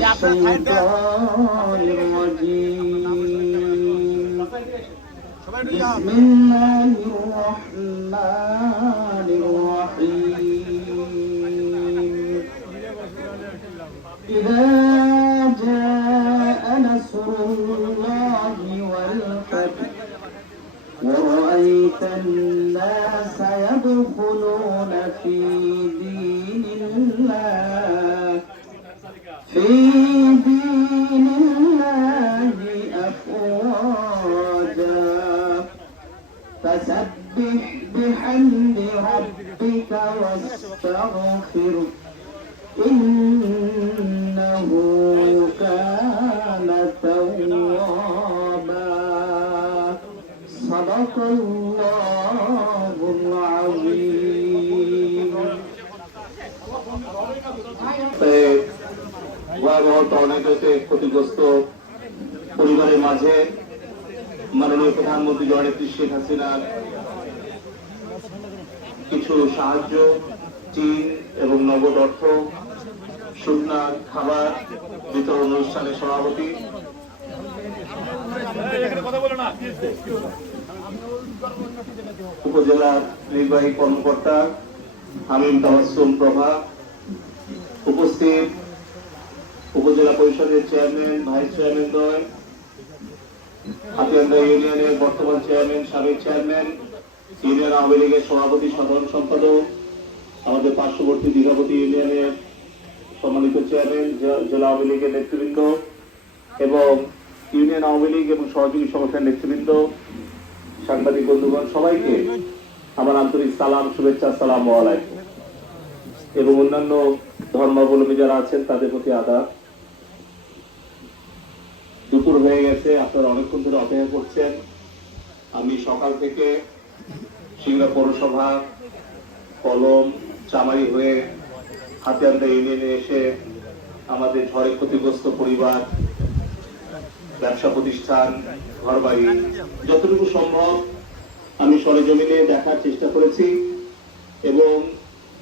الشيطان الرجيم بسم الله الرحمن الرحيم. إذا جاء نصر الله والفتح ورأيت الناس يدخلون في في دين الله أفواجا. فسبح بحمد ربك واستغفره إنه كان توابا. صدق الله ভয়াবহ টর্নেডোতে ক্ষতিগ্রস্ত পরিবারের মাঝে মাননীয় প্রধানমন্ত্রী জননেত্রী শেখ হাসিনার কিছু সাহায্য চীন এবং নগদ অর্থ শুকনা খাবার বিতরণ অনুষ্ঠানের সভাপতি। উপজেলা নির্বাহী কর্মকর্তা হামিম তাবাসুম প্রভা উপস্থিত। উপজেলা পরিষদের চেয়ারম্যান, ভাইস চেয়ারম্যান দ্বয় হাতিয়ান্দা ইউনিয়নের বর্তমান চেয়ারম্যান, সাবেক চেয়ারম্যান ইউনিয়ন আওয়ামী লীগের সভাপতি, সাধারণ সম্পাদক, আমাদের পার্শ্ববর্তী দীঘাপতি ইউনিয়নের সম্মানিত চেয়ারম্যান, জেলা আওয়ামী লীগের নেতৃবৃন্দ এবং ইউনিয়ন আওয়ামী লীগ এবং সহযোগী সংগঠনের নেতৃবৃন্দ, সাংবাদিক বন্ধুগণ, সবাইকে আমার আন্তরিক সালাম, শুভেচ্ছা, সালাম আলাইকুম। এবং অন্যান্য ধর্মাবলম্বী যারা আছেন, তাদের প্রতি আদাব দুপুর হয়ে গেছে, আপনারা অনেকক্ষণ ধরে অপেক্ষা করছেন। আমি সকাল থেকে সিংড়া পৌরসভা কলম চামারি হয়ে হাতিয়ান্দা ইউনিয়নে এসে আমাদের ঝড়ে ক্ষতিগ্রস্ত পরিবার, ব্যবসা প্রতিষ্ঠান, ঘরবাড়ি, যতটুকু সম্ভব আমি সরেজমিনে দেখার চেষ্টা করেছি এবং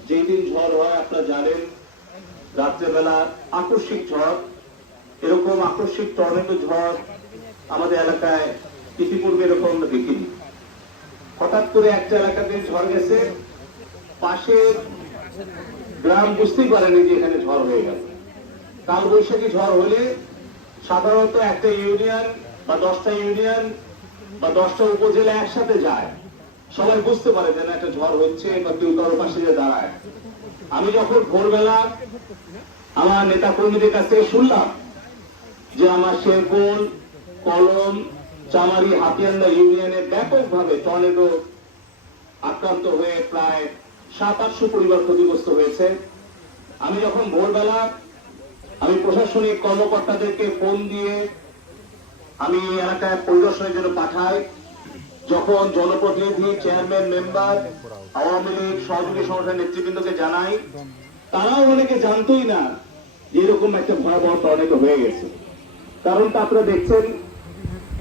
যেই দিন ঝড় হয়, আপনারা জানেন, রাত্রেবেলা আকস্মিক ঝড় এরকম আকস্মিক টর্নেডো ঝড় আমাদের এলাকায় ইতিপূর্বে এরকম দেখিনি। হঠাৎ করে একটা এলাকাতে ঝড় গেছে পাশের গ্রাম বুঝতেই পারেনি যে এখানে ঝড় হয়ে গেল কাল বৈশাখী ঝড় হলে সাধারণত একটা ইউনিয়ন বা দশটা ইউনিয়ন বা দশটা উপজেলা একসাথে যায়। সবাই বুঝতে পারে যে না, একটা ঝড় হচ্ছে বা কেউ কারও পাশে যে দাঁড়ায়। আমি যখন ভোরবেলা আমার নেতা কর্মীদের কাছ থেকে শুনলাম যে আমার শেরপুর কলম, চামারি, হাতিয়ান্দা ইউনিয়নে ব্যাপকভাবে টর্নেডো আক্রান্ত হয়ে প্রায় সাত, আটশো পরিবার ক্ষতিগ্রস্ত হয়েছে। আমি যখন ভোরবেলা আমি প্রশাসনিক কর্মকর্তাদেরকে ফোন দিয়ে আমি এলাকায় পরিদর্শনের জন্য পাঠাই, যখন জনপ্রতিনিধি, চেয়ারম্যান, মেম্বার, আওয়ামী লীগ, সহযোগী সংগঠনের নেতৃবৃন্দকে জানাই, তারাও অনেকে জানতোই না এরকম একটা ভয়াবহ টর্নেডো হয়ে গেছে। কারণটা আপনারা দেখছেন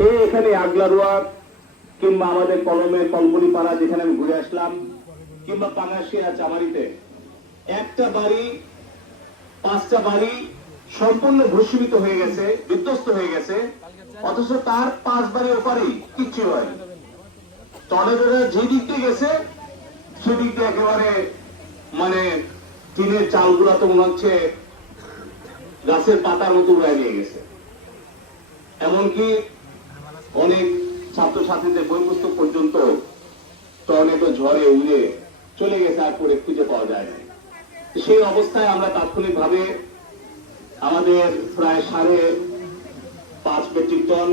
এই এখানে আগলারোয়া কিংবা আমাদের কলমে কলমনি পাড়া যেখানে আমি ঘুরে আসলাম, কিংবা পাঙ্গাশিয়া চামারিতে। একটা বাড়ি, পাঁচটা বাড়ি সম্পূর্ণ ভূষীভূত হয়ে গেছে, বিধ্বস্ত হয়ে গেছে, অথচ তার পাঁচ বাড়ি ওপারেই কিচ্ছু হয়। টর্নেডোটা যে দিক দিয়ে গেছে সেদিক দিয়ে একেবারে মানে টিনের চালগুলা তো মনে হচ্ছে গাছের পাতার মতো উড়ায় নিয়ে গেছে। এমনকি অনেক ছাত্রছাত্রীদের বই পুস্তক পর্যন্ত টর্নেডো ঝড়ে উড়ে চলে গেছে আর পরে খুঁজে পাওয়া যায় সেই অবস্থায় আমরা তাৎক্ষণিকভাবে আমাদের প্রায় সাড়ে পাঁচ মেট্রিক টন,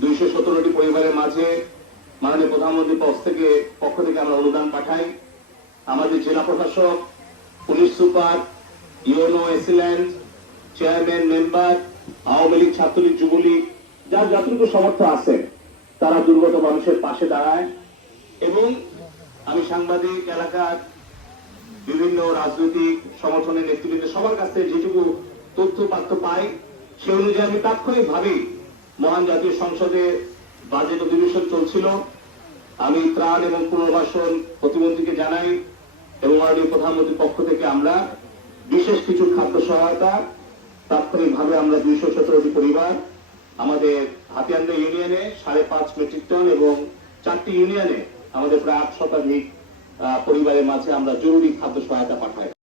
দুইশো সতেরোটি পরিবারের মাঝে মাননীয় প্রধানমন্ত্রীর পক্ষ থেকে পক্ষ থেকে আমরা অনুদান পাঠাই। আমাদের জেলা প্রশাসক, police super UNO AC land chairman member Awami League, Chhatra League, Jubo League, যার যতটুকু সমর্থ আছে, তারা দুর্গত মানুষের পাশে দাঁড়ায়। এবং আমি সাংবাদিক, এলাকার বিভিন্ন রাজনৈতিক সমর্থনের নেতৃবৃন্দ সবার কাছ থেকে যেটুকু তথ্য পাত্র পাই, সে অনুযায়ী আমি তাৎক্ষণিক ভাবেই মহান জাতীয় সংসদে বাজেট অধিবেশন চলছিল। আমি ত্রাণ এবং পুনর্বাসন প্রতিমন্ত্রীকে জানাই এবং মাননীয় প্রধানমন্ত্রীর পক্ষ থেকে আমরা বিশেষ কিছু খাদ্য সহায়তা তাৎক্ষণিকভাবে আমরা দুইশো সতেরোটি পরিবার আমাদের হাতিয়ান্দ ইউনিয়নে সাড়ে পাঁচ মেট্রিক টন এবং চারটি ইউনিয়নে আমাদের প্রায় আট শতাধিক পরিবারের মাঝে আমরা জরুরি খাদ্য সহায়তা পাঠাই।